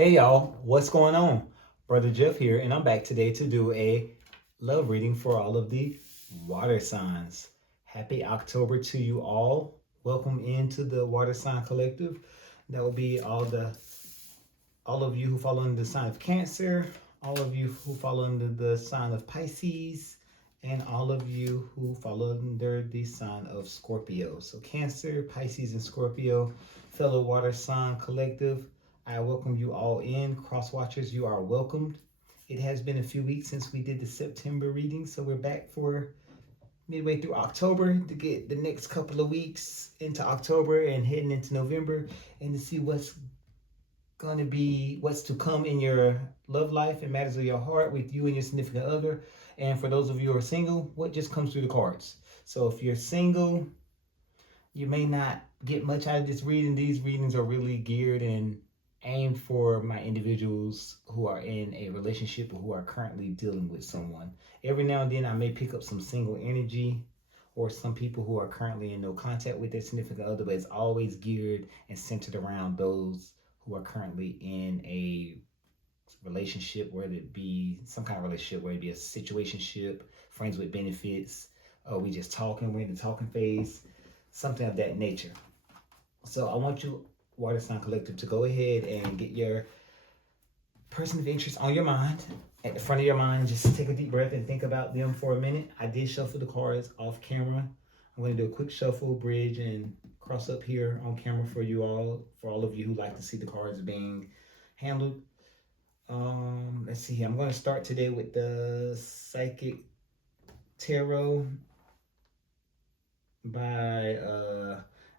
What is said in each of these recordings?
Hey y'all, what's going on? Brother Jeff here, and I'm back today to do a love reading for all of the water signs. Happy October to you all. Welcome into the Water Sign Collective. That will be all of you who fall under the sign of Cancer, all of you who fall under the sign of Pisces, and all of you who fall under the sign of Scorpio. So Cancer, Pisces, and Scorpio, fellow water sign collective, I welcome you all in. Cross watchers, you are welcomed. It has been a few weeks since we did the September reading, so we're back for midway through October to get the next couple of weeks into October and heading into November and to see what's to come in your love life and matters of your heart with you and your significant other. And for those of you who are single, what just comes through the cards. So if you're single, you may not get much out of this reading. These readings are really geared and aimed for my individuals who are in a relationship or who are currently dealing with someone. Every now and then I may pick up some single energy or some people who are currently in no contact with their significant other, but it's always geared and centered around those who are currently in a relationship, whether it be some kind of relationship, whether it be a situationship, friends with benefits, we just talking, we're in the talking phase, something of that nature. So I want you, Water Sign Collective, to go ahead and get your person of interest on your mind, at the front of your mind. Just take a deep breath and think about them for a minute. I did shuffle the cards off camera. I'm going to do a quick shuffle, bridge, and cross up here on camera for you all, for all of you who like to see the cards being handled. Let's see here. I'm going to start today with the Psychic Tarot by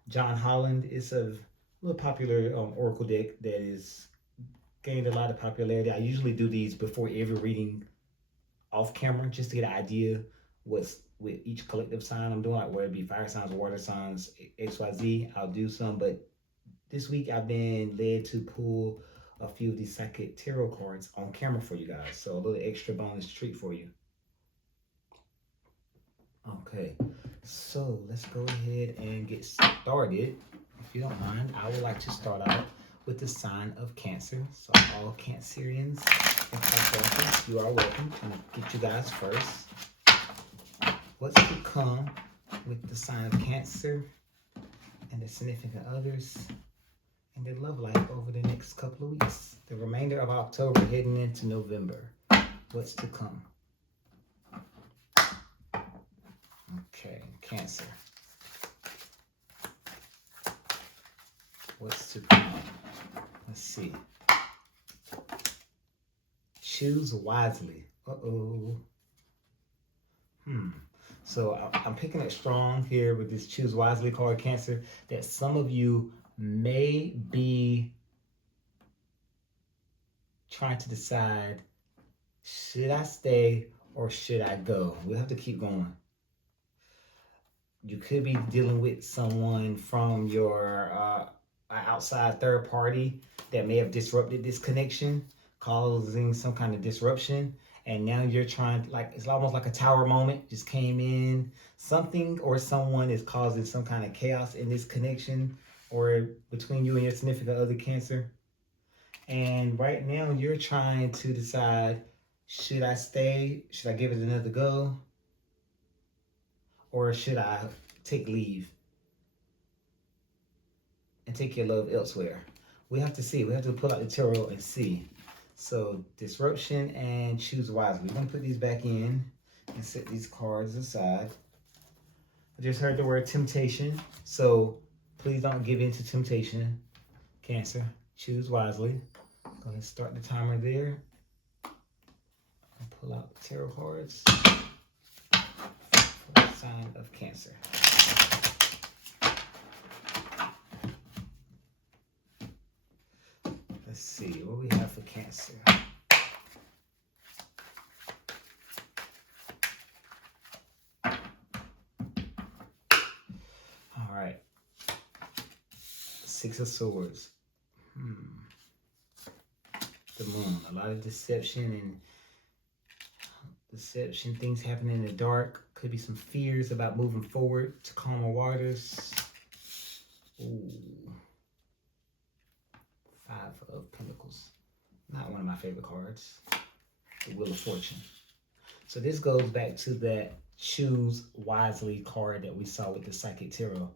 John Holland. It's a little popular oracle deck that is gained a lot of popularity. I usually do these before every reading off camera just to get an idea what's with each collective sign I'm doing, like whether it be fire signs, water signs, XYZ. I'll do some, but this week I've been led to pull a few of these Psychic Tarot cards on camera for you guys. So a little extra bonus treat for you. Okay, so let's go ahead and get started. If you don't mind, I would like to start out with the sign of Cancer. So all Cancerians and Cancerians, you are welcome. I'm gonna get you guys first. What's to come with the sign of Cancer and the significant others and their love life over the next couple of weeks? The remainder of October heading into November. What's to come? Okay, Cancer. What's to come? Let's see. Choose wisely. Uh-oh. So I'm picking it strong here with this choose wisely card, Cancer, that some of you may be trying to decide, should I stay or should I go? We'll have to keep going. You could be dealing with someone from your outside third party that may have disrupted this connection, causing some kind of disruption. And now you're trying, like, it's almost like a tower moment just came in. Something or someone is causing some kind of chaos in this connection or between you and your significant other, Cancer. And right now you're trying to decide, should I stay? Should I give it another go? Or should I take leave and take your love elsewhere? We have to see. We have to pull out the tarot and see. So disruption and choose wisely. We're going to put these back in and set these cards aside. I just heard the word temptation. So please don't give in to temptation, Cancer. Choose wisely. Go ahead and start the timer there. And pull out the tarot cards for the sign of Cancer. Let's see what we have for Cancer. All right. Six of Swords. The Moon. A lot of deception, things happening in the dark. Could be some fears about moving forward to calmer waters. Ooh. Five of Pentacles. Not one of my favorite cards. The Wheel of Fortune. So this goes back to that choose wisely card that we saw with the Psychic Tarot.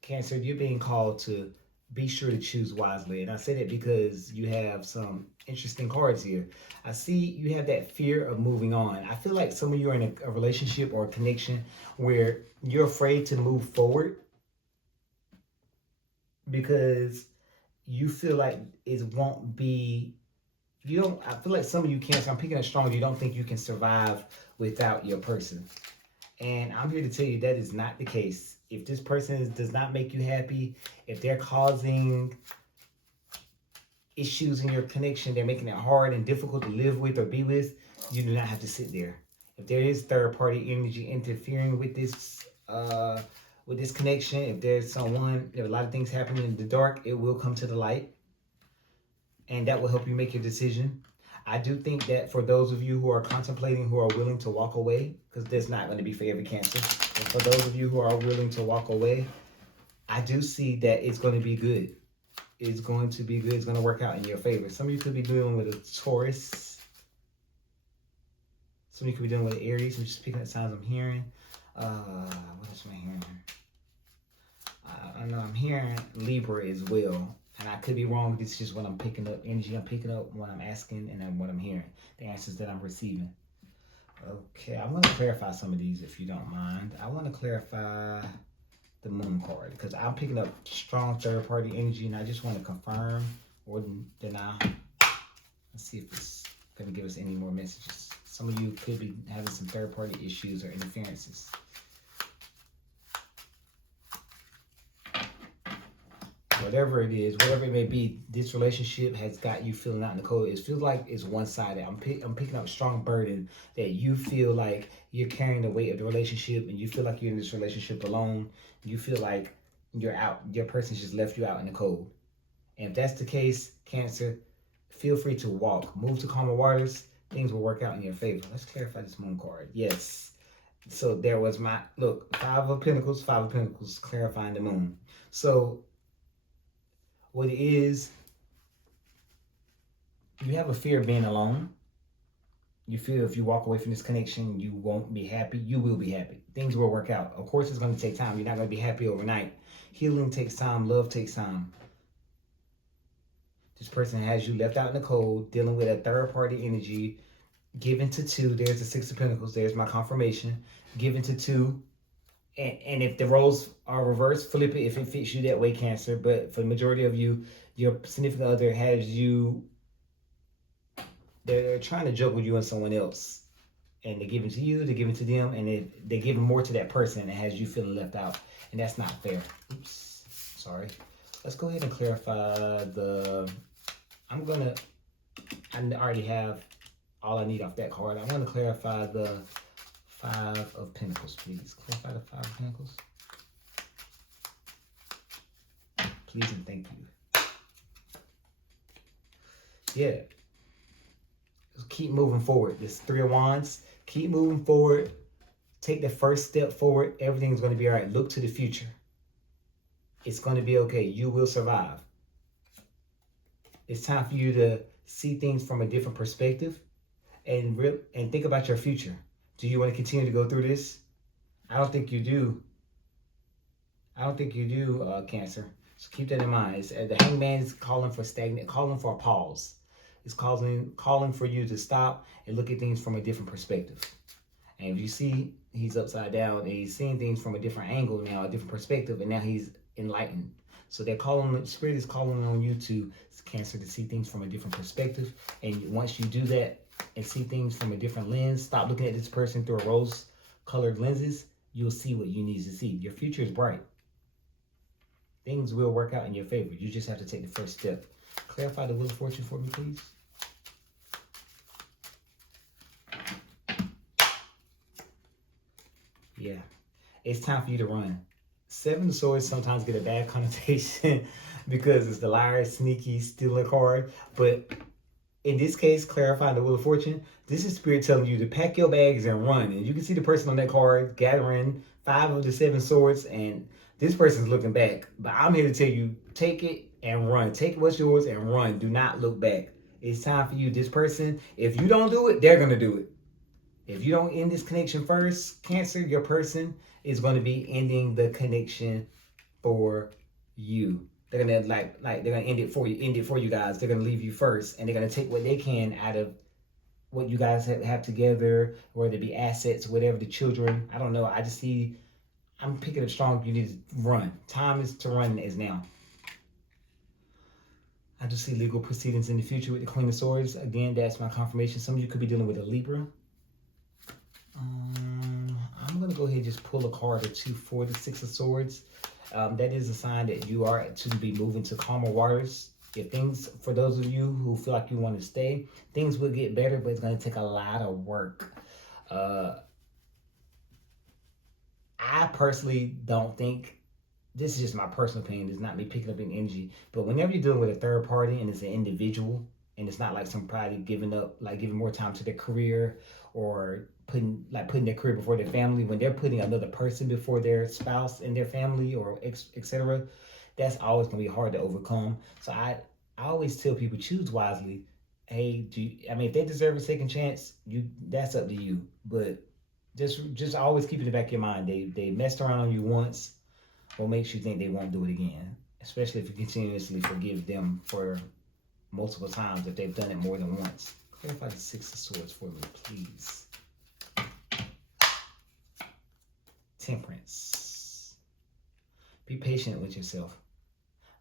Cancer, you're being called to be sure to choose wisely. And I say that because you have some interesting cards here. I see you have that fear of moving on. I feel like some of you are in a relationship or a connection where you're afraid to move forward because you feel like it won't be, I feel like some of you Cancer, I'm picking up strong, you don't think you can survive without your person. And I'm here to tell you that is not the case. If this person does not make you happy, if they're causing issues in your connection, they're making it hard and difficult to live with or be with, you do not have to sit there. If there is third-party energy interfering with this connection, if there's someone, there are a lot of things happening in the dark, it will come to the light. And that will help you make your decision. I do think that for those of you who are contemplating, who are willing to walk away, because that's not going to be for every Cancer, but for those of you who are willing to walk away, I do see that it's going to be good. It's going to be good. It's going to work out in your favor. Some of you could be dealing with a Taurus. Some of you could be dealing with an Aries. I'm just picking up signs I'm hearing. What else am I hearing? I know I'm hearing Libra as well. And I could be wrong. This is just what I'm picking up. Energy I'm picking up, what I'm asking, and then what I'm hearing. The answers that I'm receiving. Okay, I'm going to clarify some of these if you don't mind. I want to clarify the Moon card because I'm picking up strong third-party energy, and I just want to confirm or deny. Let's see if it's going to give us any more messages. Some of you could be having some third-party issues or interferences. Whatever it is, whatever it may be, this relationship has got you feeling out in the cold. It feels like it's one-sided. I'm picking up a strong burden that you feel like you're carrying the weight of the relationship, and you feel like you're in this relationship alone. You feel like you're out. Your person's just left you out in the cold. And if that's the case, Cancer, feel free to walk. Move to calmer waters. Things will work out in your favor. Let's clarify this Moon card. Yes. So there was my, look, Five of Pentacles, clarifying the Moon. So what it is, you have a fear of being alone. You feel if you walk away from this connection, you won't be happy. You will be happy. Things will work out. Of course, it's going to take time. You're not going to be happy overnight. Healing takes time. Love takes time. This person has you left out in the cold, dealing with a third-party energy, given to two. There's the Six of Pentacles. There's my confirmation. Given to two. And if the roles are reversed, flip it if it fits you that way, Cancer. But for the majority of you, your significant other has you, they're trying to juggle you and someone else. And they're giving to you, they're giving to them, and they're giving more to that person and it has you feeling left out. And that's not fair. Oops, sorry. Let's go ahead and clarify I already have all I need off that card. I want to clarify the Five of Pentacles, please. Clarify the Five of Pentacles. Please and thank you. Yeah. Just keep moving forward. This Three of Wands. Keep moving forward. Take the first step forward. Everything's going to be all right. Look to the future. It's going to be okay. You will survive. It's time for you to see things from a different perspective and think about your future. Do you want to continue to go through this? I don't think you do. Cancer. So keep that in mind. The Hangman is calling for calling for a pause. It's calling for you to stop and look at things from a different perspective. And if you see he's upside down and he's seeing things from a different angle now, a different perspective, and now he's enlightened. So Spirit is calling on you to, Cancer, to see things from a different perspective. And once you do that and see things from a different lens, stop looking at this person through a rose-colored lenses, you'll see what you need to see. Your future is bright. Things will work out in your favor. You just have to take the first step. Clarify the Wheel of Fortune for me, please. Yeah, it's time for you to run. Seven of Swords sometimes get a bad connotation because it's the liar, sneaky, stealing card. But in this case, clarifying the Wheel of Fortune, this is Spirit telling you to pack your bags and run. And you can see the person on that card gathering 5 of the 7 swords, and this person's looking back. But I'm here to tell you, take it and run. Take what's yours and run. Do not look back. It's time for you. This person, if you don't do it, they're going to do it. If you don't end this connection first, Cancer, your person is going to be ending the connection for you. They're gonna like they're gonna end it for you guys. They're gonna leave you first, and they're gonna take what they can out of what you guys have together, whether it be assets, whatever, the children. I don't know. I just see. I'm picking up strong. You need to run. Time is to run is now. I just see legal proceedings in the future with the Queen of Swords. Again, that's my confirmation. Some of you could be dealing with a Libra. I'm going to go ahead and just pull a card or two for the Six of Swords. That is a sign that you are to be moving to calmer waters. If things, for those of you who feel like you want to stay, things will get better, but it's going to take a lot of work. I personally don't think, this is just my personal opinion, it's not me picking up any energy, but whenever you're dealing with a third party and it's an individual, and it's not like somebody giving up, like giving more time to their career or putting their career before their family, when they're putting another person before their spouse and their family or etc., that's always going to be hard to overcome. So I always tell people, choose wisely. Hey, if they deserve a second chance, that's up to you. But just always keep it in the back of your mind. They messed around on you once. What makes you think they won't do it again? Especially if you continuously forgive them for multiple times if they've done it more than once. Clarify the Six of Swords for me, please. Temperance. Be patient with yourself.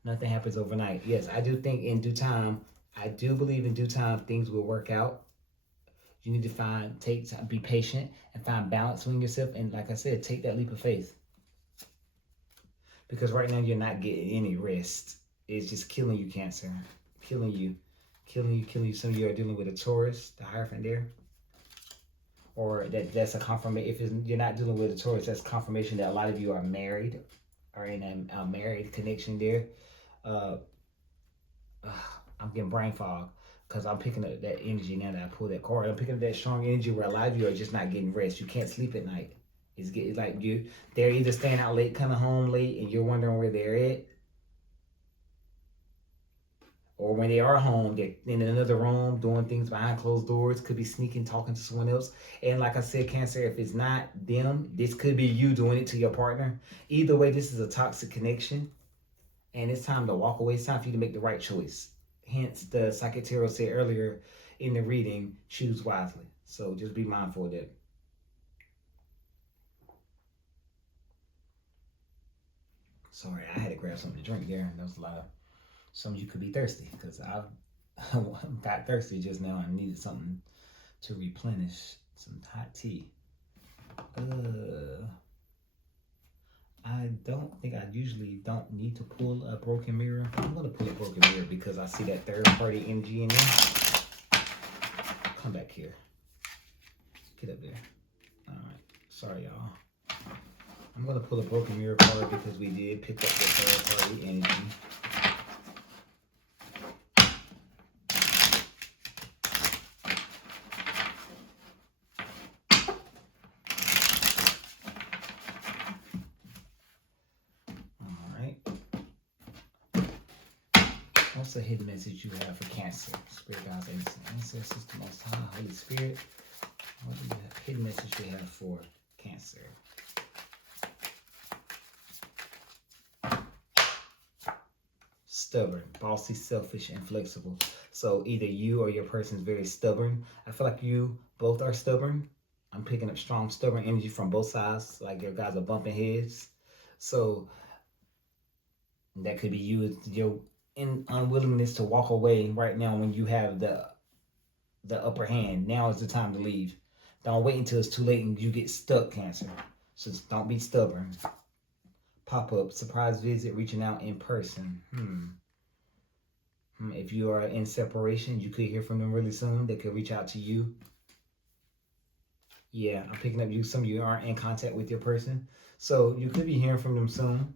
Nothing happens overnight. Yes, I do think in due time, I do believe in due time things will work out. You need to be patient and find balance within yourself. And like I said, take that leap of faith. Because right now you're not getting any rest. It's just killing you, Cancer. Killing you. Some of you are dealing with a Taurus, the Hierophant there. Or that's a confirmation. If you're not dealing with a Taurus, that's confirmation that a lot of you are married, or in a married connection there. I'm getting brain fog because I'm picking up that energy now that I pulled that card. I'm picking up that strong energy where a lot of you are just not getting rest. You can't sleep at night. It's like they're either staying out late, coming home late, and you're wondering where they're at. Or when they are home, they're in another room doing things behind closed doors. Could be sneaking, talking to someone else. And like I said, Cancer, if it's not them, this could be you doing it to your partner. Either way, this is a toxic connection. And it's time to walk away. It's time for you to make the right choice. Hence, the Psychic Tarot said earlier in the reading, choose wisely. So just be mindful of that. Sorry, I had to grab something to drink there. There was a lot of... Some of you could be thirsty because I got thirsty just now. I needed something to replenish, some hot tea. I don't think I usually don't need to pull a broken mirror. I'm going to pull a broken mirror because I see that third party energy in there. Come back here. Get up there. All right. Sorry, y'all. I'm going to pull a broken mirror card because we did pick up the third party energy. What's the hidden message you have for Cancer? Spirit guides, ancestors, the Most High, Holy Spirit. What is the hidden message you have for Cancer? Stubborn, bossy, selfish, and flexible. So either you or your person is very stubborn. I feel like you both are stubborn. I'm picking up strong, stubborn energy from both sides. Like your guys are bumping heads. So that could be you. Your unwillingness to walk away right now when you have the upper hand. Now is the time to leave. Don't wait until it's too late and you get stuck, Cancer. So don't be stubborn. Pop-up, surprise visit, reaching out in person. If you are in separation, you could hear from them really soon. They could reach out to you. Yeah, I'm picking up you. Some of you aren't in contact with your person. So you could be hearing from them soon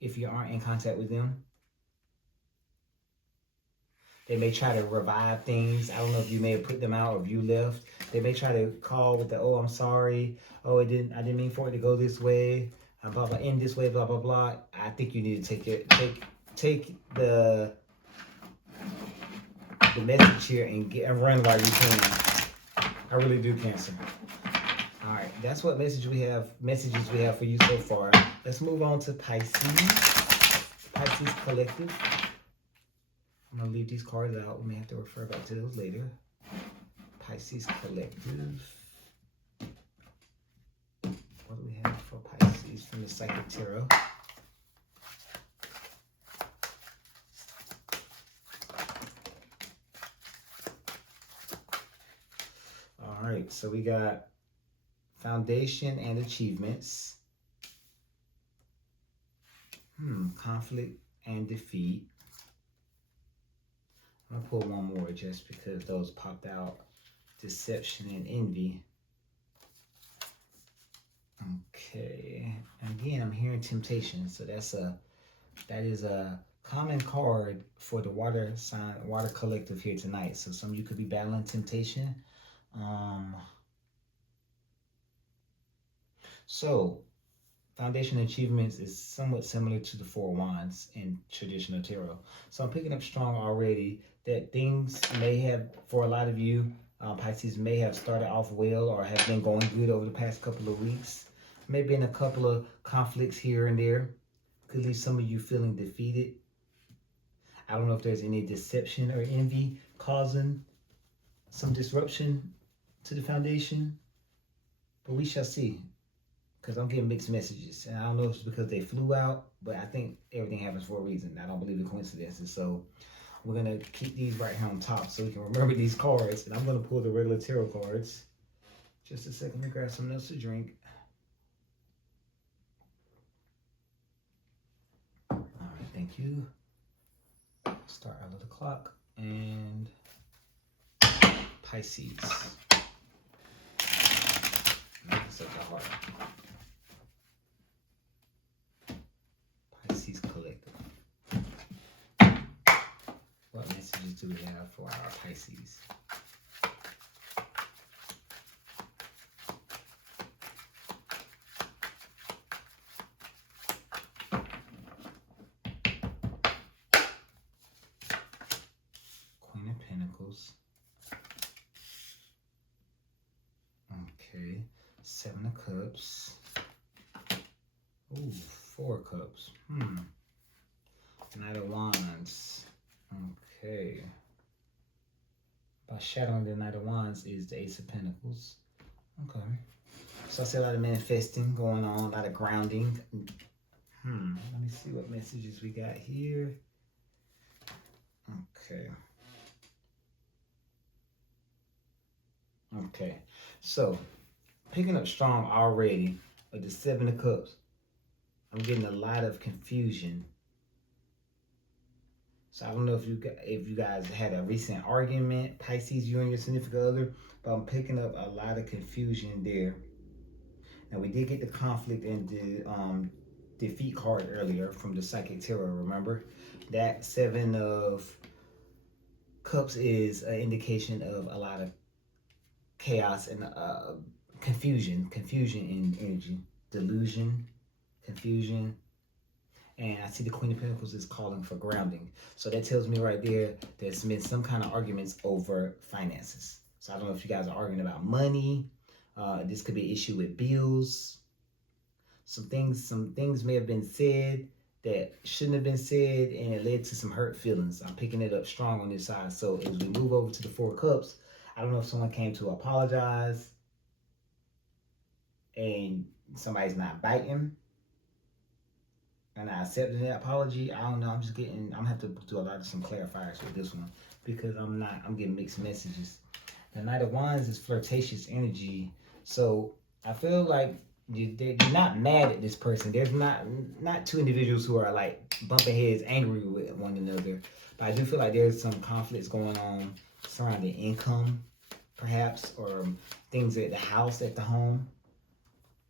if you aren't in contact with them. They may try to revive things. I don't know if you may have put them out or if you left. They may try to call with the, oh, I'm sorry. Oh, I didn't mean for it to go this way. Blah, blah, end this way, blah, blah, blah. I think you need to take the message here and run while you can. I really do, Cancer. All right, that's what messages we have for you so far. Let's move on to Pisces. Pisces Collective. I'm gonna leave these cards out. We may have to refer back to those later. Pisces Collective. What do we have for Pisces from the Psychic Tarot? All right, so we got foundation and achievements. Conflict and defeat. I'm gonna pull one more just because those popped out. Deception and envy. Okay. Again, I'm hearing temptation. So that is a common card for the water collective here tonight. So some of you could be battling temptation. So foundation achievements is somewhat similar to the Four of Wands in traditional tarot. So I'm picking up strong already that things may have, for a lot of you, Pisces may have started off well or have been going good over the past couple of weeks. Maybe in a couple of conflicts here and there. Could leave some of you feeling defeated. I don't know if there's any deception or envy causing some disruption to the foundation, but we shall see. Because I'm getting mixed messages, and I don't know if it's because they flew out, but I think everything happens for a reason. I don't believe in coincidences, so we're gonna keep these right here on top so we can remember these cards. And I'm gonna pull the regular tarot cards. Just a second to grab something else to drink. All right, thank you. Start out of the clock and Pisces. Such a heart. Pisces Collective. What messages do we have for our Pisces? Queen of Pentacles. Okay. Seven of Cups. Ooh, Four of Cups. Knight of Wands. Okay. By shadowing the Knight of Wands is the Ace of Pentacles. Okay. So I see a lot of manifesting going on, a lot of grounding. Let me see what messages we got here. Okay. Okay. So picking up strong already with the Seven of Cups. I'm getting a lot of confusion. So I don't know if you guys had a recent argument, Pisces, you and your significant other, but I'm picking up a lot of confusion there. Now we did get the conflict and the defeat card earlier from the Psychic Tarot, remember? That Seven of Cups is an indication of a lot of chaos and confusion in energy, delusion, confusion. And I see the Queen of Pentacles is calling for grounding. So that tells me right there there's been some kind of arguments over finances. So I don't know if you guys are arguing about money. This could be an issue with bills. Some things may have been said that shouldn't have been said, and it led to some hurt feelings. I'm picking it up strong on this side. So as we move over to the Four of Cups, I don't know if someone came to apologize and somebody's not biting and I accepted that apology. I don't know. I'm gonna have to do a lot of some clarifiers with this one because I'm getting mixed messages. The Knight of Wands is flirtatious energy. So I feel like you're not mad at this person. There's not two individuals who are like bumping heads angry with one another. But I do feel like there's some conflicts going on surrounding income, perhaps, or things at the house, at the home,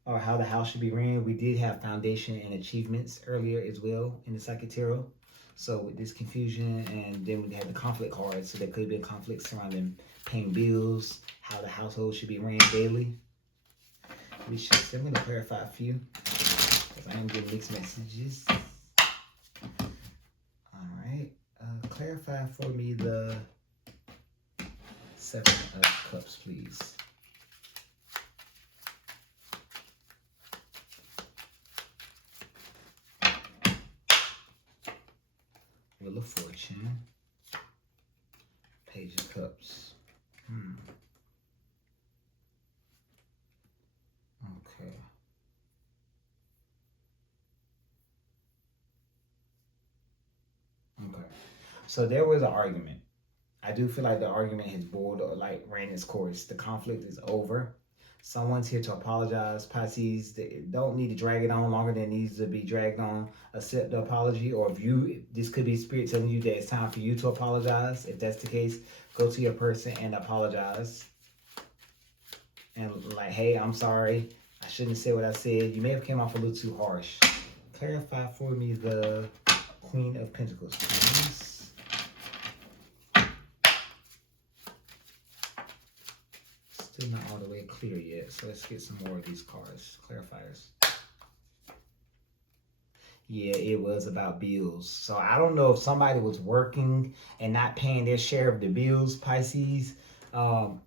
or how the house should be ran. We did have foundation and achievements earlier as well in the Psychic Tarot. So with this confusion, and then we had the conflict cards, so there could be a conflict surrounding paying bills, how the household should be ran daily. I'm going to clarify a few because I am getting mixed messages. Clarify for me the Seven of Cups, please. Wheel of Fortune. Page of Cups. Okay. Okay. So there was an argument. I do feel like the argument has boiled or like ran its course. The conflict is over. Someone's here to apologize. Pisces, they don't need to drag it on longer than it needs to be dragged on. Accept the apology, or if you, this could be spirit telling you that it's time for you to apologize. If that's the case, go to your person and apologize. And like, hey, I'm sorry. I shouldn't have said what I said. You may have came off a little too harsh. Clarify for me the Queen of Pentacles, please. Still not all the way clear yet, so let's get some more of these cards, clarifiers. Yeah, it was about bills. So I don't know if somebody was working and not paying their share of the bills, Pisces, and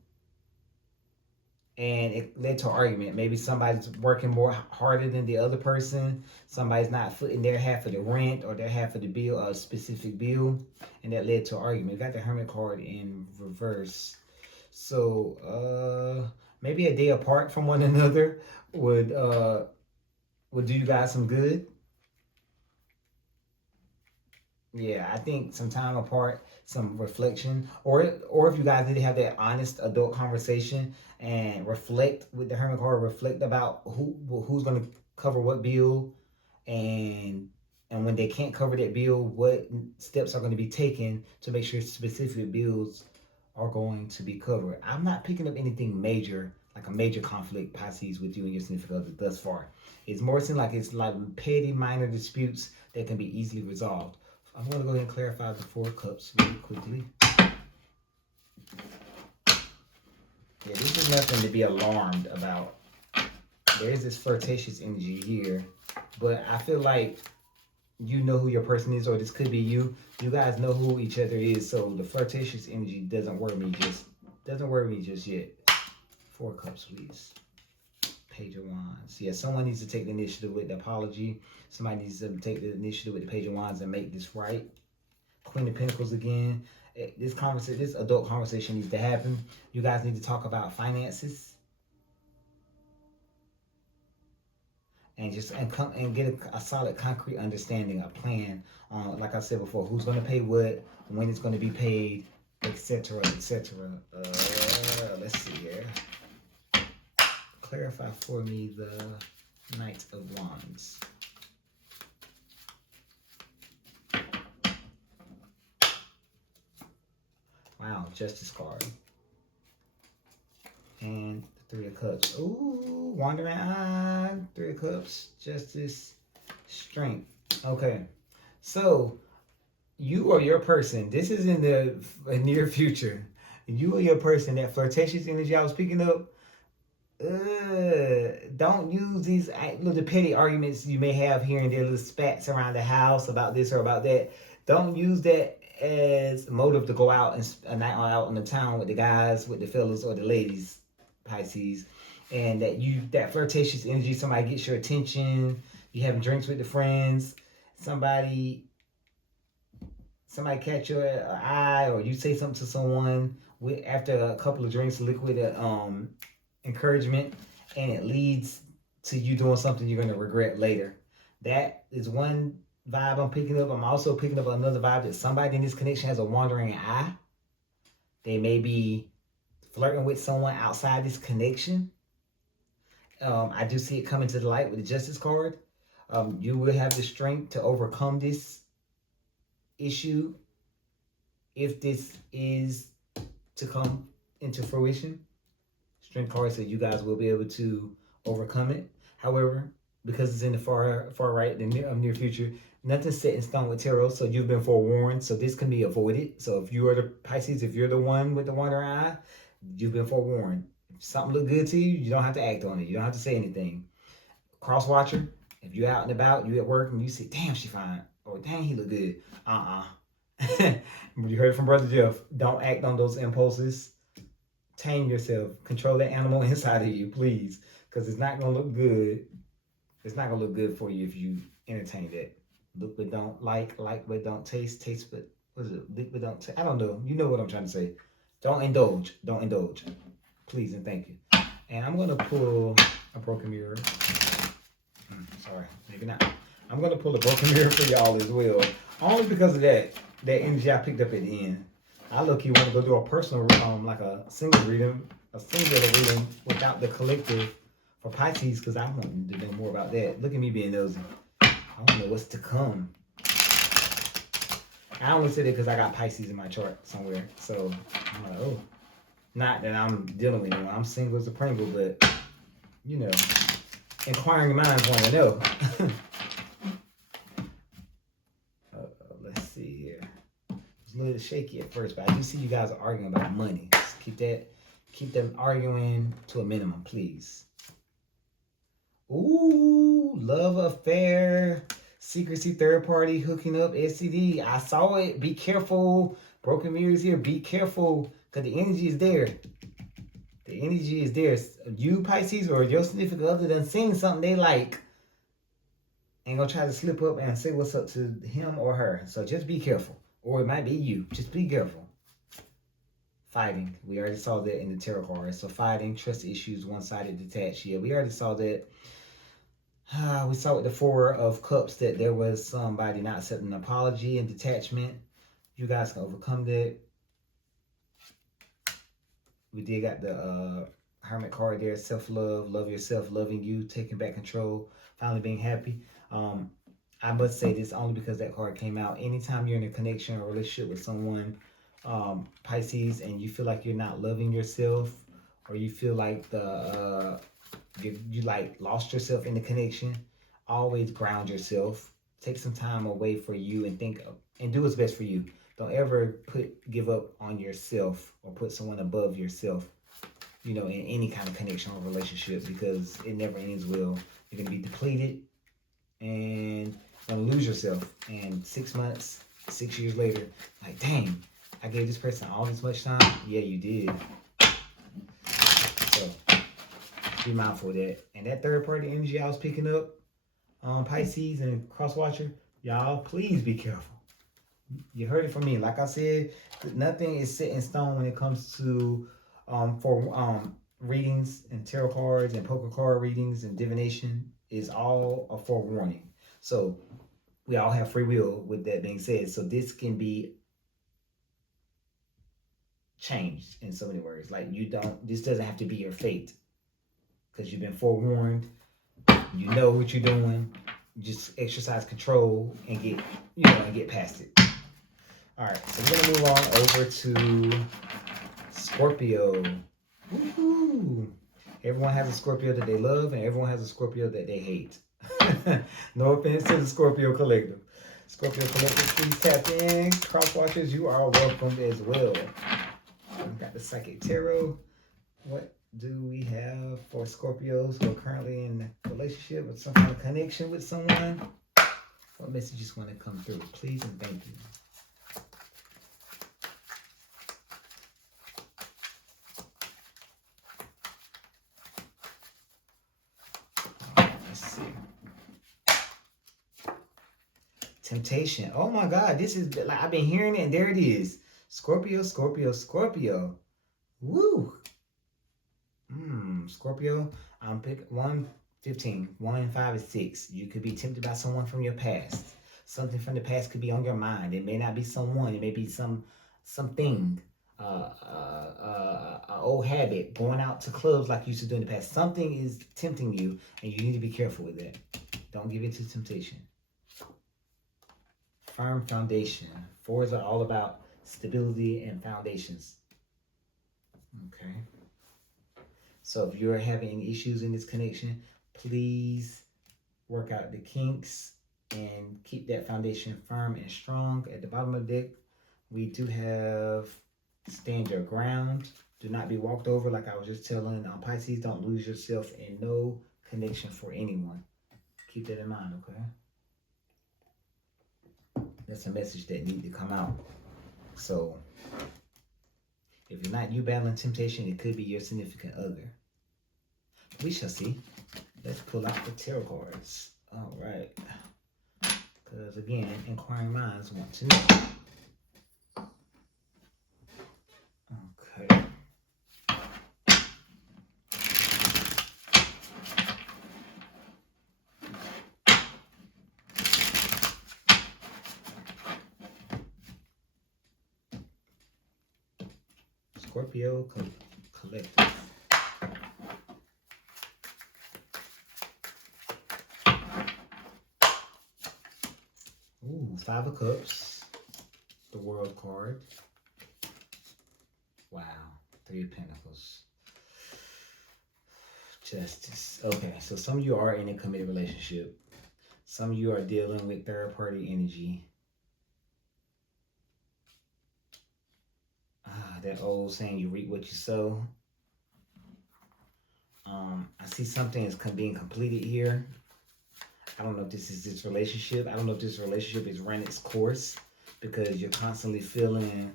it led to an argument. Maybe somebody's working more harder than the other person. Somebody's not footing their half of the rent or their half of the bill, a specific bill, and that led to an argument. Got the Hermit card in reverse. So maybe a day apart from one another would do you guys some good. Yeah, I think some time apart, some reflection, or if you guys need to have that honest adult conversation and reflect with the Hermit card, reflect about who's going to cover what bill, and when they can't cover that bill, what steps are going to be taken to make sure specific bills are going to be covered. I'm not picking up anything major, like a major conflict, Pisces, with you and your significant other thus far. It's more seem like it's like petty, minor disputes that can be easily resolved. I'm going to go ahead and clarify the Four of Cups really quickly. Yeah, this is nothing to be alarmed about. There's this flirtatious energy here, but I feel like you know who your person is, or this could be you. You guys know who each other is, so the flirtatious energy doesn't worry me just yet. Four of Cups, please. Page of Wands. Yeah, someone needs to take the initiative with the apology. Somebody needs to take the initiative with the Page of Wands and make this right. Queen of Pentacles again. This adult conversation needs to happen. You guys need to talk about finances. And just and get a solid, concrete understanding, a plan on, like I said before, who's going to pay what, when it's going to be paid, etc., etc. Let's see here. Clarify for me the Knight of Wands. Wow, Justice card. And the Three of Cups. Ooh, Wandering Eye. Three of Cups. Justice. Strength. Okay. So, you or your person, this is in the near future. You or your person, that flirtatious energy I was picking up, don't use these little petty arguments you may have here and there, little spats around the house about this or about that. Don't use that as motive to go out and a night out in the town with the guys, with the fellas or the ladies, Pisces. And that flirtatious energy, somebody gets your attention, you having drinks with the friends, somebody catch your eye, or you say something to someone after a couple of drinks, liquid encouragement, and it leads to you doing something you're going to regret later. That is one vibe I'm picking up. I'm also picking up another vibe that somebody in this connection has a wandering eye. They may be flirting with someone outside this connection. I do see it coming to the light with the Justice card. You will have the strength to overcome this issue if this is to come into fruition. Strength card said you guys will be able to overcome it. However, because it's in the far right, the near future, nothing's set in stone with tarot, so you've been forewarned. So this can be avoided. So if you are the Pisces, if you're the one with the wandering eye, you've been forewarned. If something look good to you, you don't have to act on it. You don't have to say anything. Cross watcher, if you're out and about, you at work, and you say, damn, she fine, or dang, he look good. You heard it from Brother Jeff. Don't act on those impulses. Tame yourself. Control that animal inside of you, please. Because it's not going to look good. It's not going to look good for you if you entertain that. Look but don't like but don't taste, taste but, what is it? Lick but don't taste. I don't know. You know what I'm trying to say. Don't indulge. Don't indulge. Please and thank you. And I'm going to pull a broken mirror. Sorry, maybe not. I'm going to pull a broken mirror for y'all as well. Only because of that energy I picked up at the end. I low-key want to go do a personal, like a singular reading without the collective for Pisces, because I want to know more about that. Look at me being nosy. I want to know what's to come. I only said it because I got Pisces in my chart somewhere. So I'm like, oh. Not that I'm dealing with anyone. I'm single as a Pringle, but, you know, inquiring minds want to know. Let's see here. It's a little shaky at first, but I do see you guys are arguing about money. Just keep them arguing to a minimum, please. Ooh, love affair, secrecy, third party, hooking up, STD. I saw it. Be careful. Broken mirrors here. Be careful, because the energy is there. The energy is there. You, Pisces, or your significant other than seeing something they like, and gonna try to slip up and say what's up to him or her. So just be careful. Or it might be you. Just be careful. Fighting. We already saw that in the tarot cards. So fighting, trust issues, one-sided, detached. Yeah, we already saw that. We saw with the Four of Cups that there was somebody not accepting an apology and detachment. You guys can overcome that. We did got the Hermit card there. Self-love, love yourself, loving you, taking back control, finally being happy. I must say this only because that card came out. Anytime you're in a connection or relationship with someone, Pisces, and you feel like you're not loving yourself, or you feel like you like lost yourself in the connection, always ground yourself. Take some time away for you and think and do what's best for you. Don't ever give up on yourself or put someone above yourself, in any kind of connection or relationship, because it never ends well. You're going to be depleted and you're going to lose yourself. And 6 months, 6 years later, like, dang, I gave this person all this much time. Yeah, you did. So be mindful of that. And that third party energy I was picking up, Pisces and cross watcher, y'all, please be careful. You heard it from me. Like I said, nothing is set in stone when it comes to for readings and tarot cards and poker card readings and divination. Is all a forewarning. So we all have free will, with that being said. So this can be changed in so many words. Like, this doesn't have to be your fate, because you've been forewarned. You know what you're doing. Just exercise control and get past it. All right, so we're gonna move on over to Scorpio. Woohoo! Everyone has a Scorpio that they love, and everyone has a Scorpio that they hate. No offense to the Scorpio Collective. Scorpio Collective, please tap in. Cross watchers, you are welcome as well. We've got the Psychic Tarot. What do we have for Scorpios who are currently in a relationship with some kind of connection with someone? What messages want to come through? Please and thank you. Temptation. Oh my God, this is like I've been hearing it, and there it is. Scorpio, Scorpio, Scorpio. Woo. Scorpio. I'm pick 115. 1 and 5 is 6. You could be tempted by someone from your past. Something from the past could be on your mind. It may not be someone. It may be something. An old habit, going out to clubs like you used to do in the past. Something is tempting you, and you need to be careful with that. Don't give in to temptation. Firm foundation. Fours are all about stability and foundations. Okay. So if you're having issues in this connection, please work out the kinks and keep that foundation firm and strong. At the bottom of the deck, we do have stand your ground. Do not be walked over, like I was just telling Pisces. Don't lose yourself in no connection for anyone. Keep that in mind, okay? That's a message that needs to come out. So if it's not you battling temptation, it could be your significant other. We shall see. Let's pull out the tarot cards. All right. Because again, inquiring minds want to know. Okay. Scorpio Collective. Ooh, Five of Cups. The World card. Wow. Three of Pentacles. Justice. Okay, so some of you are in a committed relationship. Some of you are dealing with third-party energy. That old saying, you reap what you sow. I see something is being completed here. I don't know if this is this relationship. I don't know if this relationship is run its course, because you're constantly feeling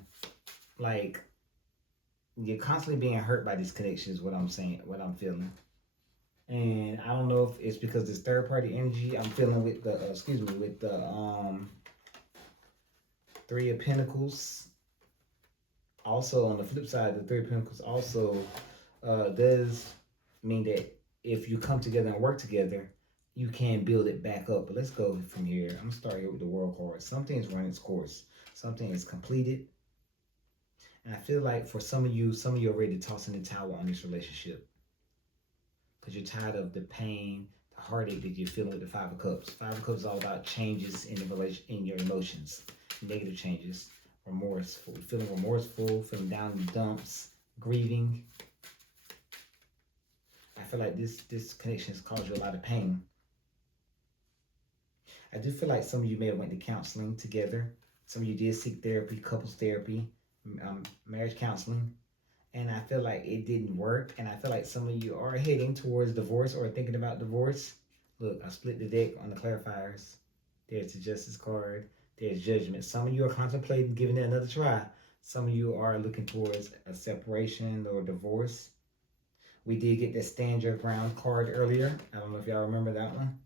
like you're constantly being hurt by these connections. What I'm saying, what I'm feeling. And I don't know if it's because this third party energy I'm feeling with the, with the Three of Pentacles. Also, on the flip side, the Three of Pentacles also does mean that if you come together and work together, you can build it back up. But let's go from here. I'm going to start here with the World card. Something is running its course. Something is completed. And I feel like for some of you are ready to toss in the towel on this relationship, because you're tired of the pain, the heartache that you're feeling with the Five of Cups. Five of Cups is all about changes in the in your emotions, negative changes, remorseful, feeling down in the dumps, grieving. I feel like this connection has caused you a lot of pain. I do feel like some of you may have went to counseling together. Some of you did seek therapy, couples therapy, marriage counseling. And I feel like it didn't work. And I feel like some of you are heading towards divorce or thinking about divorce. Look, I split the deck on the clarifiers. There's the Justice card. There's Judgment. Some of you are contemplating giving it another try. Some of you are looking towards a separation or divorce. We did get the Stand Your Ground card earlier. I don't know if y'all remember that one.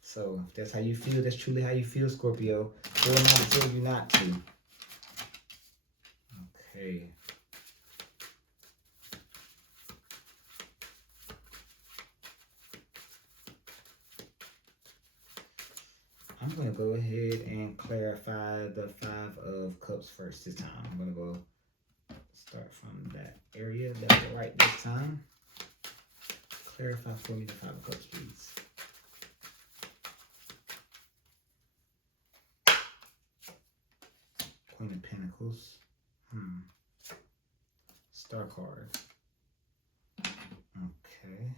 So if that's how you feel, that's truly how you feel, Scorpio. Who am I to tell you not to? Okay. I'm going to go ahead and clarify the Five of Cups first this time. I'm going to go start from that area that was right this time. Clarify for me the Five of Cups, please. Queen of Pentacles. Star card. Okay.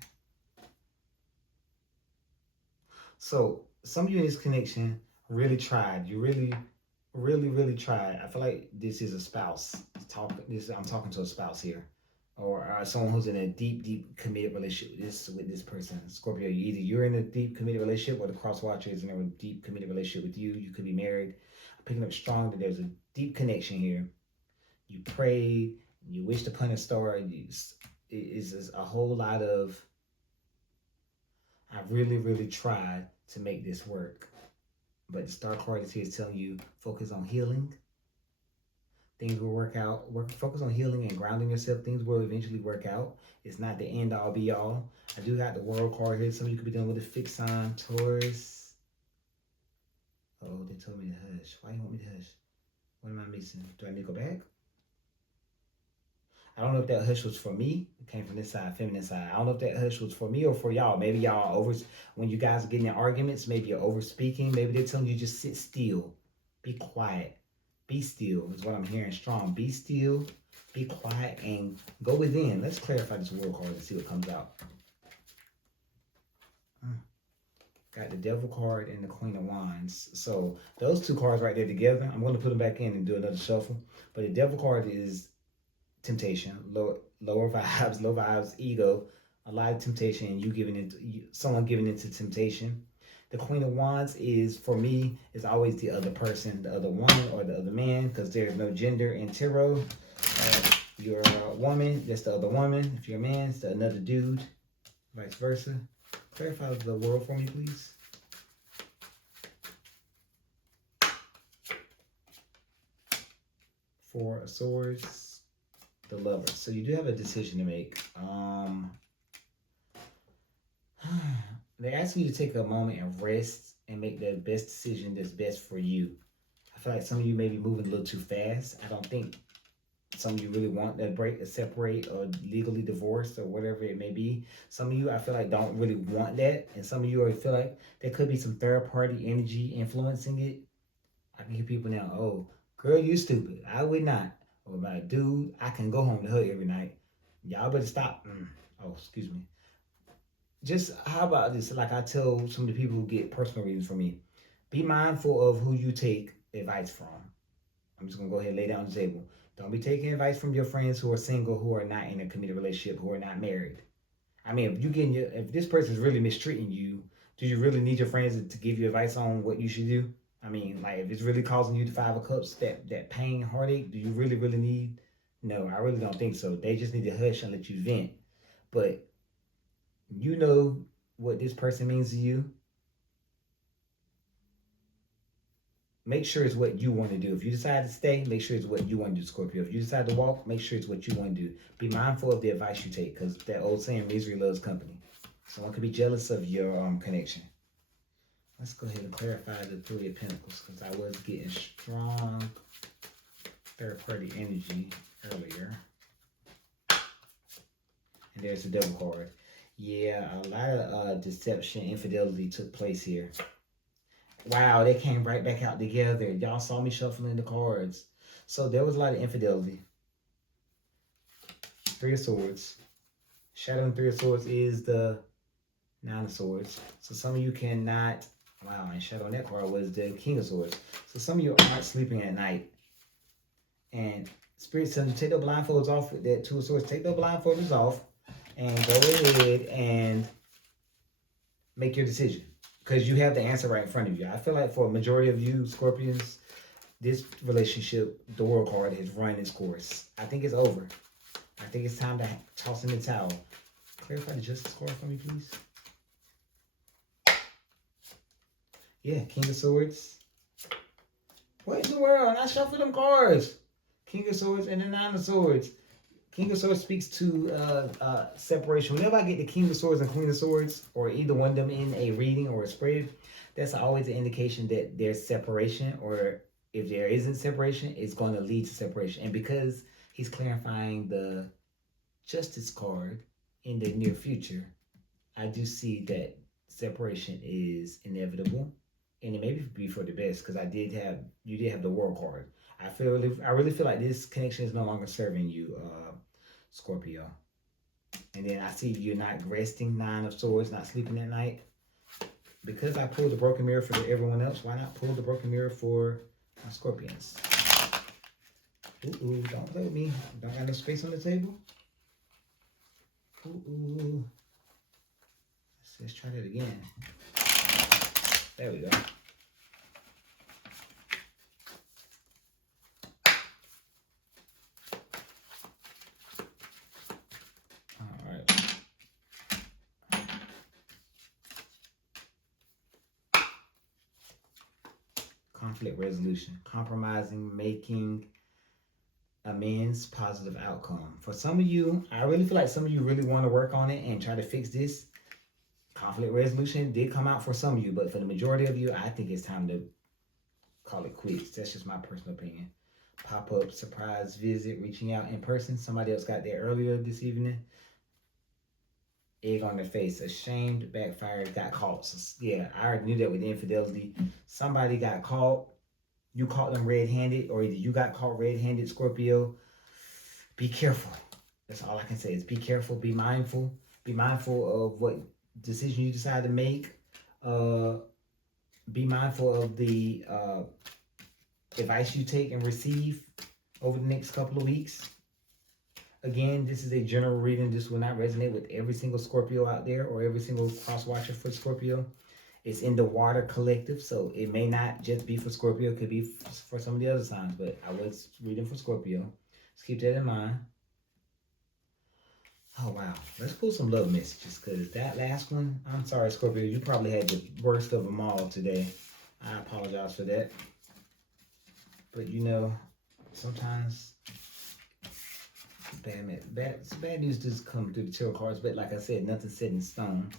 So some of you in this connection really tried. You really tried. I feel like this is a spouse. I'm talking to a spouse here, or someone who's in a deep committed relationship with this person. Scorpio, either you're in a deep committed relationship, or the cross watcher is in a deep committed relationship with you. You could be married. I'm picking up strong that there's a deep connection here. You prayed, you wished upon a star. Is a whole lot of, I really tried to make this work. But the Star card is here telling you, focus on healing. Things will work out. Focus on healing and grounding yourself. Things will eventually work out. It's not the end all be all. I do got the World card here. Some of you could be dealing with a fixed sign, Taurus. Oh, they told me to hush. Why do you want me to hush? What am I missing? Do I need to go back? I don't know if that hush was for me. It came from this side, feminine side. I don't know if that hush was for me or for y'all. Maybe y'all when you guys are getting in arguments, maybe you're over speaking. Maybe they're telling you just sit still. Be quiet. Be still is what I'm hearing strong. Be still, be quiet, and go within. Let's clarify this World card and see what comes out. Got the Devil card and the Queen of Wands. So those two cards right there together, I'm going to put them back in and do another shuffle. But the Devil card is temptation, lower vibes, ego, a lot of temptation, and someone giving into temptation. The Queen of Wands is, for me, is always the other person, the other woman or the other man, because there's no gender in tarot. You're a woman, that's the other woman. If you're a man, it's another dude, vice versa. Clarify the world for me, please. Four of Swords, the Lover. So you do have a decision to make. They're asking you to take a moment and rest and make the best decision that's best for you. I feel like some of you may be moving a little too fast. I don't think some of you really want that break, or separate, or legally divorced, or whatever it may be. Some of you, I feel like, don't really want that. And some of you, I feel like there could be some third-party energy influencing it. I can hear people now, oh, girl, you stupid. I would not. Or my dude, I can go home to her every night. Y'all better stop. Oh, excuse me. Just how about this? Like I tell some of the people who get personal readings from me, be mindful of who you take advice from. I'm just gonna go ahead and lay down the table. Don't be taking advice from your friends who are single, who are not in a committed relationship, who are not married. I mean, if this person is really mistreating you, do you really need your friends to give you advice on what you should do? I mean, like, if it's really causing you the Five of Cups, that pain, heartache, do you really need? No, I really don't think so. They just need to hush and let you vent. But you know what this person means to you. Make sure it's what you want to do. If you decide to stay, make sure it's what you want to do, Scorpio. If you decide to walk, make sure it's what you want to do. Be mindful of the advice you take, because that old saying, misery loves company. Someone could be jealous of your connection. Let's go ahead and clarify the Three of Pentacles, because I was getting strong third-party energy earlier. And there's the Devil card. Yeah, a lot of deception, infidelity took place here. Wow, they came right back out together. Y'all saw me shuffling the cards. So there was a lot of infidelity. Three of Swords. Shadow and Three of Swords is the Nine of Swords. So some of you cannot... Wow, and Shadow on that card was the King of Swords. So some of you aren't sleeping at night. And Spirit tells you, take the blindfolds off with that Two of Swords. Take the blindfolds off and go ahead and make your decision, because you have the answer right in front of you. I feel like for a majority of you Scorpions, this relationship, the World card, has run its course. I think it's over. I think it's time to toss in the towel. Clarify the Justice card for me, please. Yeah, King of Swords. What in the world? I shuffled them cards. King of Swords and the Nine of Swords. King of Swords speaks to separation. Whenever I get the King of Swords and Queen of Swords, or either one of them in a reading or a spread, that's always an indication that there's separation, or if there isn't separation, it's going to lead to separation. And because he's clarifying the Justice card in the near future, I do see that separation is inevitable, and it may be for the best, because you did have the World card. I really feel like this connection is no longer serving you, Scorpio. And then I see you're not resting, Nine of Swords, not sleeping at night. Because I pulled the Broken Mirror for everyone else, why not pull the Broken Mirror for my Scorpions? Ooh, don't play with me. Don't got no space on the table. Ooh. Let's try that again. There we go. Conflict resolution, compromising, making amends, positive outcome. For some of you, I really feel like some of you really want to work on it and try to fix this. Conflict resolution did come out for some of you, but for the majority of you, I think it's time to call it quits. That's just my personal opinion. Pop-up, surprise visit, reaching out in person. Somebody else got there earlier this evening. Egg on their face, ashamed, backfired, got caught. So, yeah, I already knew that with the infidelity. Somebody got caught. You caught them red-handed, or either you got caught red-handed, Scorpio. Be careful. That's all I can say is be careful, be mindful. Be mindful of what decision you decide to make. Be mindful of the advice you take and receive over the next couple of weeks. Again, this is a general reading. This will not resonate with every single Scorpio out there, or every single cross watcher for Scorpio. It's in the water collective, so it may not just be for Scorpio. It could be for some of the other signs, but I was reading for Scorpio. Let's keep that in mind. Oh, wow. Let's pull some love messages, because that last one, I'm sorry, Scorpio, you probably had the worst of them all today. I apologize for that. But, you know, sometimes bad news does come through the tarot cards, but like I said, nothing's set in stone.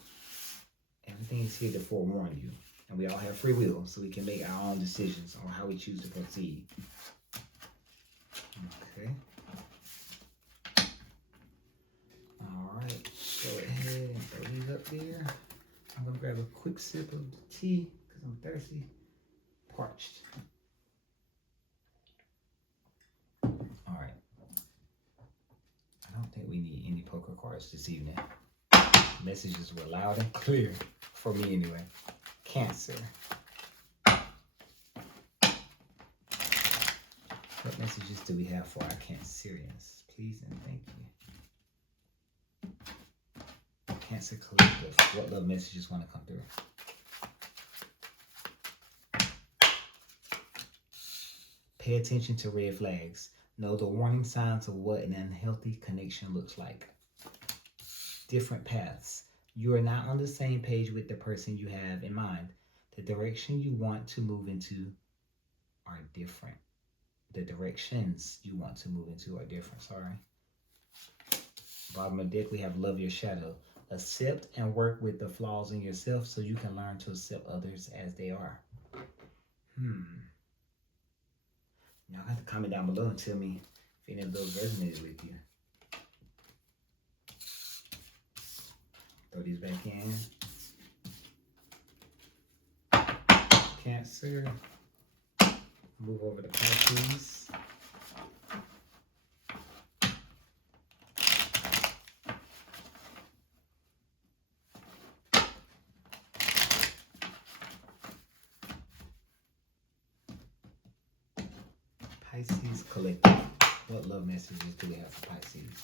Everything is here to forewarn you. And we all have free will, so we can make our own decisions on how we choose to proceed. Okay. Alright, go ahead and throw these up there. I'm going to grab a quick sip of the tea because I'm thirsty. Parched. Alright. I don't think we need any poker cards this evening. Messages were loud and clear, for me anyway. Cancer. What messages do we have for our Cancerians? Please and thank you. Cancer Collective. What love messages want to come through? Pay attention to red flags. Know the warning signs of what an unhealthy connection looks like. Different paths. You are not on the same page with the person you have in mind. The direction you want to move into are different. The directions you want to move into are different. Sorry. Bottom of the deck, we have love your shadow. Accept and work with the flaws in yourself so you can learn to accept others as they are. Y'all have to comment down below and tell me if any of those resonated with you. Throw these back in. Cancer. Move over to Pisces. Pisces Collective. What love messages do we have for Pisces?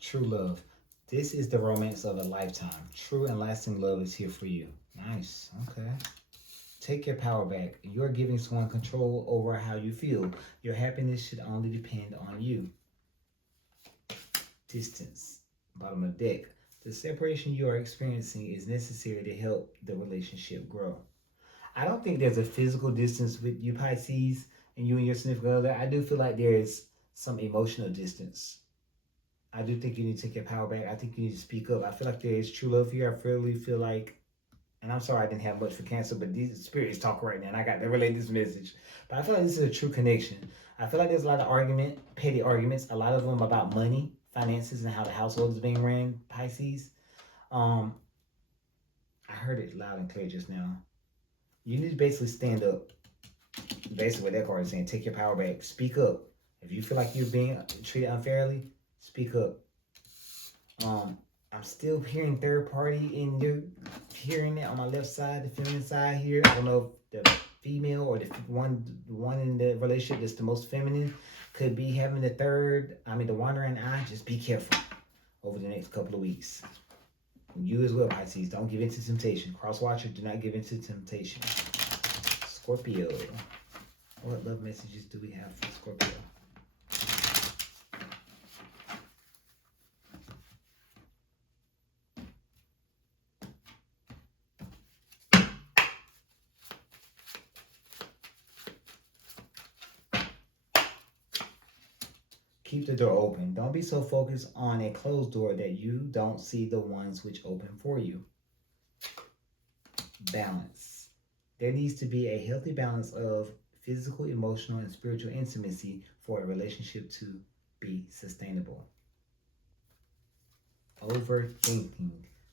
True love. This is the romance of a lifetime. True and lasting love is here for you. Nice. Okay. Take your power back. You're giving someone control over how you feel. Your happiness should only depend on you. Distance. Bottom of the deck. The separation you are experiencing is necessary to help the relationship grow. I don't think there's a physical distance with you, Pisces, and you and your significant other. I do feel like there is some emotional distance. I do think you need to take your power back. I think you need to speak up. I feel like there is true love here. I really feel like, and I'm sorry I didn't have much for Cancer, but these spirits talk right now, and I got to relay this message. But I feel like this is a true connection. I feel like there's a lot of petty arguments, a lot of them about money, finances, and how the household is being ran, Pisces. I heard it loud and clear just now. You need to basically stand up. Basically what that card is saying, take your power back. Speak up. If you feel like you're being treated unfairly, speak up. I'm still hearing third party in your hearing it on my left side, the feminine side here. I don't know if the female or the one in the relationship that's the most feminine could be having the wandering eye. Just be careful over the next couple of weeks. You as well, Pisces. Don't give in to temptation. Cross watcher, do not give in to temptation. Scorpio. What love messages do we have for Scorpio? Keep the door open. Don't be so focused on a closed door that you don't see the ones which open for you. Balance. There needs to be a healthy balance of physical, emotional, and spiritual intimacy for a relationship to be sustainable. Overthinking.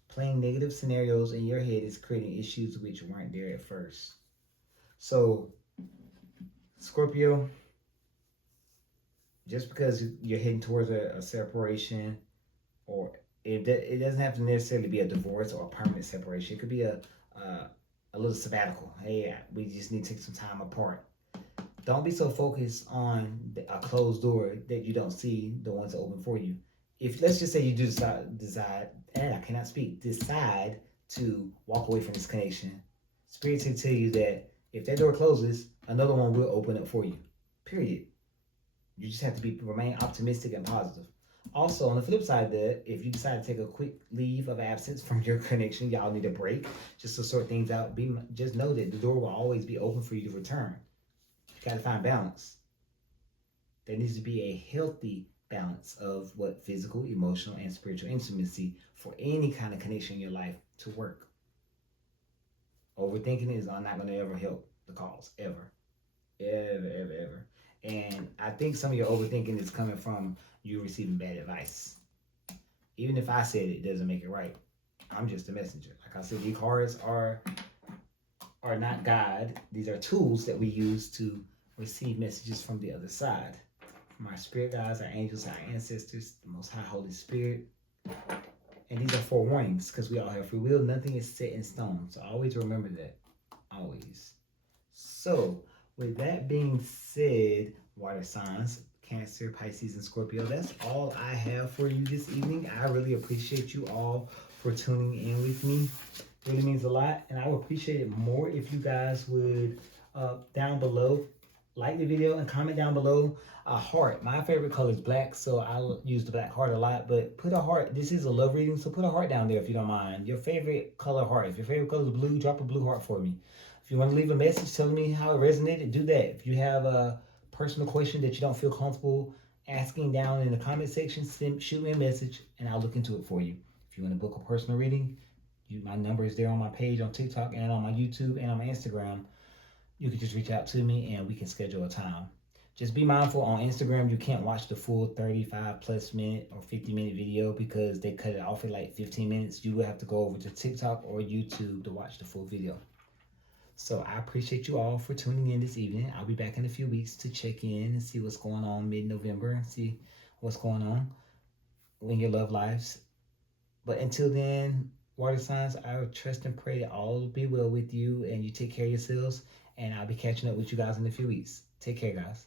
Playing negative scenarios in your head is creating issues which weren't there at first. So, Scorpio, just because you're heading towards a separation, or it doesn't have to necessarily be a divorce or a permanent separation. It could be a little sabbatical. Hey, we just need to take some time apart. Don't be so focused on a closed door that you don't see the ones that open for you. if let's just say you do decide to walk away from this connection, Spirit will tell you that if that door closes, another one will open up for you. Period. You just have to remain optimistic and positive. Also, on the flip side of that, if you decide to take a quick leave of absence from your connection, y'all need a break just to sort things out. Just know that the door will always be open for you to return. You got to find balance. There needs to be a healthy balance of what physical, emotional, and spiritual intimacy for any kind of connection in your life to work. Overthinking is not going to ever help the cause, ever. Ever. And I think some of your overthinking is coming from you receiving bad advice. Even if I said it doesn't make it right. I'm just a messenger. Like I said, these cards are not God. These are tools that we use to receive messages from the other side. From our spirit guides, our angels, our ancestors, the Most High Holy Spirit. And these are forewarnings because we all have free will. Nothing is set in stone. So always remember that. Always. So, with that being said, water signs, Cancer, Pisces, and Scorpio, that's all I have for you this evening. I really appreciate you all for tuning in with me. It really means a lot, and I would appreciate it more if you guys would, down below, like the video and comment down below a heart. My favorite color is black, so I use the black heart a lot, but put a heart. This is a love reading, so put a heart down there if you don't mind. Your favorite color heart. If your favorite color is blue, drop a blue heart for me. If you want to leave a message telling me how it resonated, do that. If you have a personal question that you don't feel comfortable asking down in the comment section, shoot me a message and I'll look into it for you. If you want to book a personal reading, my number is there on my page on TikTok and on my YouTube and on my Instagram. You can just reach out to me and we can schedule a time. Just be mindful on Instagram, you can't watch the full 35 plus minute or 50-minute video because they cut it off at like 15 minutes. You will have to go over to TikTok or YouTube to watch the full video. So I appreciate you all for tuning in this evening. I'll be back in a few weeks to check in and see what's going on mid-November and see what's going on in your love lives. But until then, water signs, I trust and pray that all will be well with you and you take care of yourselves. And I'll be catching up with you guys in a few weeks. Take care, guys.